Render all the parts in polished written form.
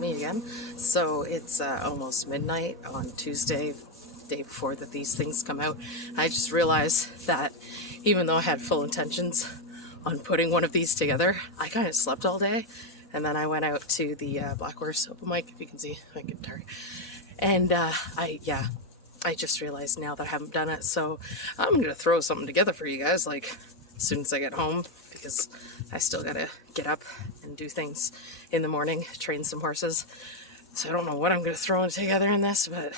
me again. So it's almost midnight on Tuesday, day before that these things come out. I just realized that even though I had full intentions on putting one of these together, I kind of slept all day. And then I went out to the Black Horse open mic, if you can see my guitar. And I just realized now that I haven't done it. So I'm going to throw something together for you guys, like as soon as I get home, because I still got to get up and do things in the morning, train some horses. So I don't know what I'm going to throw together in this, but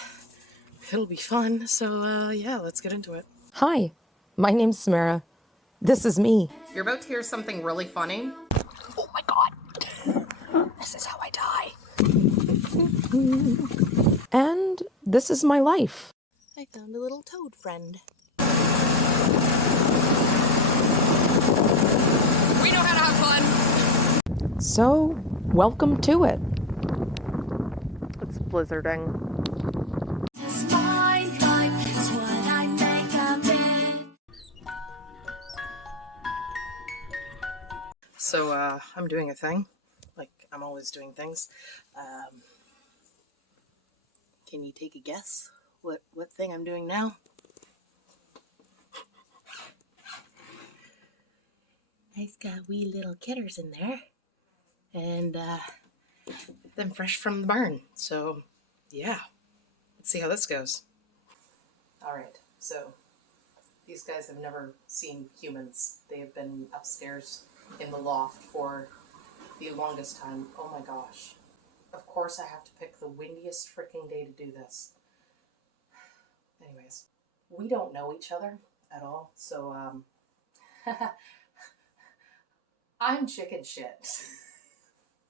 it'll be fun. So yeah, let's get into it. Hi, my name's Samara. This is me. You're about to hear something really funny. Oh my god. This is how I die. And this is my life. I found a little toad friend. We know how to have fun. So, welcome to it. It's blizzarding. So I'm doing a thing, like I'm always doing things. Can you take a guess what thing I'm doing now? I've got wee little kitters in there, and them fresh from the barn. So yeah, let's see how this goes. All right, so these guys have never seen humans. They have been upstairs in the loft for the longest time. Oh my gosh. Of course I have to pick the windiest freaking day to do this. Anyways, we don't know each other at all, so I'm chicken shit.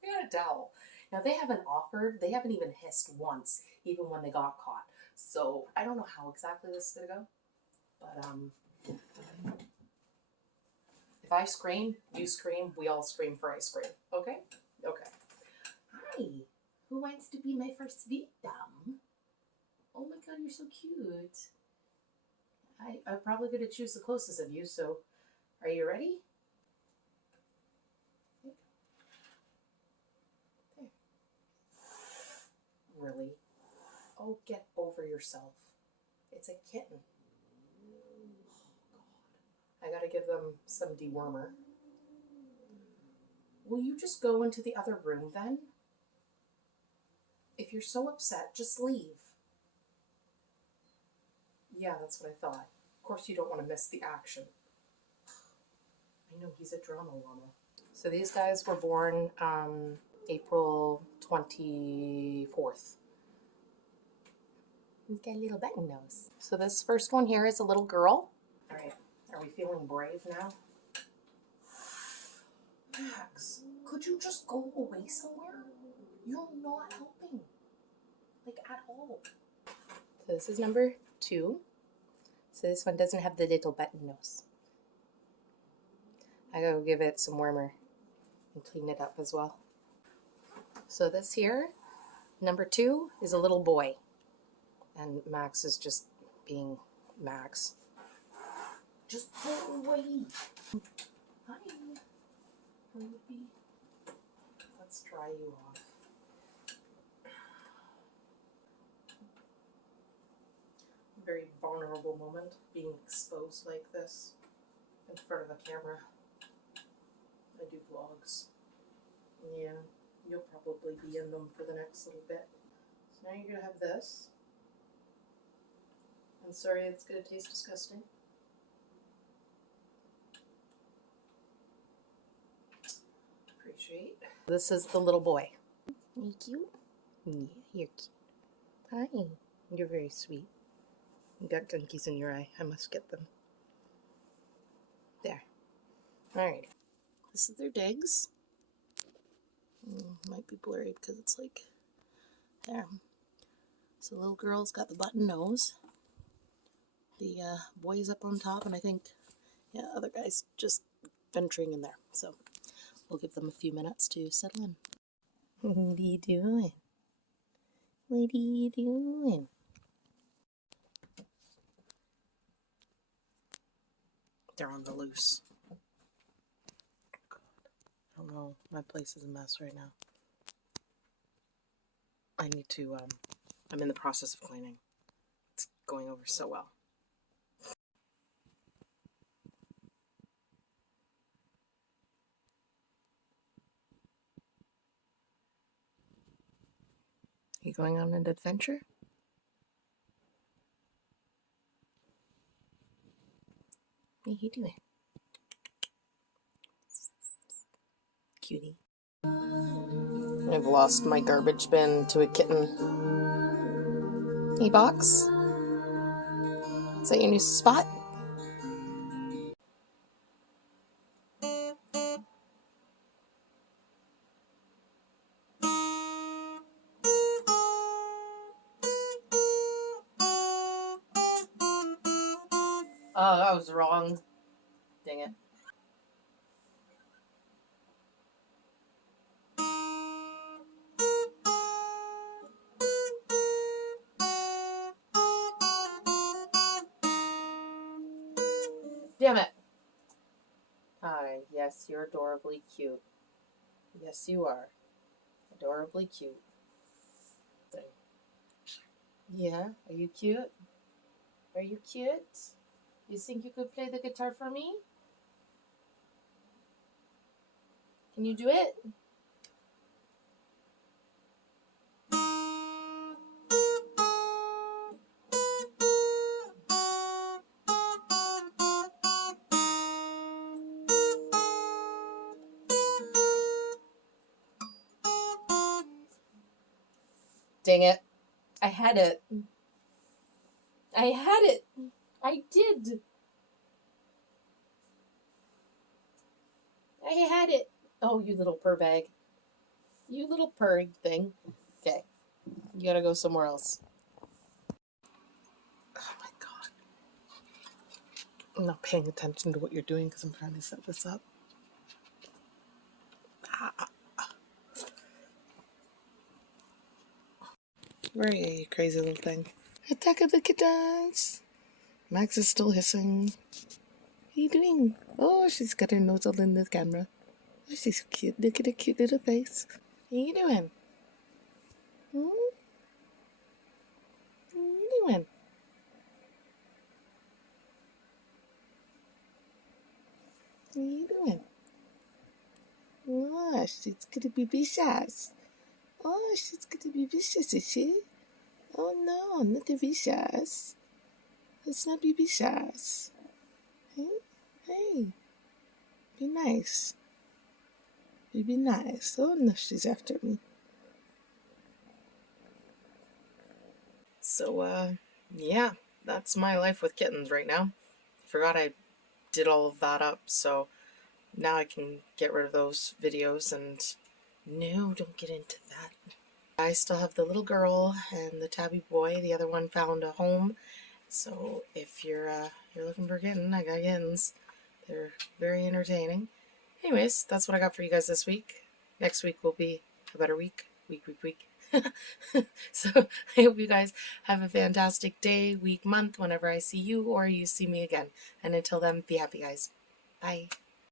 I got a towel. Now they haven't even hissed once, even when they got caught. So I don't know how exactly this is gonna go, but if I scream, you scream, we all scream for ice cream. Okay? Okay. Hi. Who wants to be my first victim? Oh my god, you're so cute. I'm probably going to choose the closest of you, so are you ready? There. Really? Oh, get over yourself. It's a kitten. I gotta give them some dewormer. Will you just go into the other room then? If you're so upset, just leave. Yeah, that's what I thought. Of course you don't want to miss the action. I know, he's a drama llama. So these guys were born April 24th. He's got a little button nose. So this first one here is a little girl. All right, are we feeling brave now? Max, could you just go away somewhere? You're not helping. Like, at all. So this is number 2. So this one doesn't have the little button nose. I gotta give it some warmer and clean it up as well. So this here, number 2, is a little boy. And Max is just being Max. Just go away. Hi. Ruby. Let's dry you off. Very vulnerable moment, being exposed like this in front of a camera. I do vlogs. Yeah, you'll probably be in them for the next little bit. So now you're gonna have this. I'm sorry, it's gonna taste disgusting. Appreciate. This is the little boy. Are you cute? Yeah, you're cute. Hi. You're very sweet. You got gunkies in your eye. I must get them. There. Alright. This is their digs. Might be blurry because it's like there. So the little girl's got the button nose. The boy's up on top, and I think, yeah, other guy's just venturing in there. So we'll give them a few minutes to settle in. What are you doing? What are you doing? They're on the loose. I don't know. My place is a mess right now. I need to, I'm in the process of cleaning. It's going over so well. You going on an adventure? What are you doing? Cutie. I've lost my garbage bin to a kitten. Hey, Box? Is that your new spot? Oh, that was wrong. Dang it. Damn it. Hi. Yes, you're adorably cute. Yes, you are. Adorably cute. There. Yeah, are you cute? Are you cute? You think you could play the guitar for me? Can you do it? Dang it. I had it. I had it. I did. I had it. Oh, you little purr bag. You little purr thing. Okay. You gotta go somewhere else. Oh my god. I'm not paying attention to what you're doing because I'm trying to set this up. Where are you, you crazy little thing? Attack of the kittens! Max is still hissing. What are you doing? Oh, she's got her nose all in the camera. Oh, she's so cute. Look at her cute little face. What are you doing? Hmm? What are you doing? What are you doing? Oh, she's gonna be vicious. Oh, she's gonna be vicious, is she? Oh no, not the vicious. Let's not be vicious. Hey, hey, be nice. Be nice. Oh no, she's after me. So, yeah, that's my life with kittens right now. Forgot I did all of that up, so now I can get rid of those videos and no, don't get into that. I still have the little girl and the tabby boy. The other one found a home. So if you're looking for a kitten, I got kittens. They're very entertaining. Anyways, that's what I got for you guys this week. Next week will be a better week. Week. So I hope you guys have a fantastic day, week, month, whenever I see you or you see me again. And until then, be happy, guys. Bye.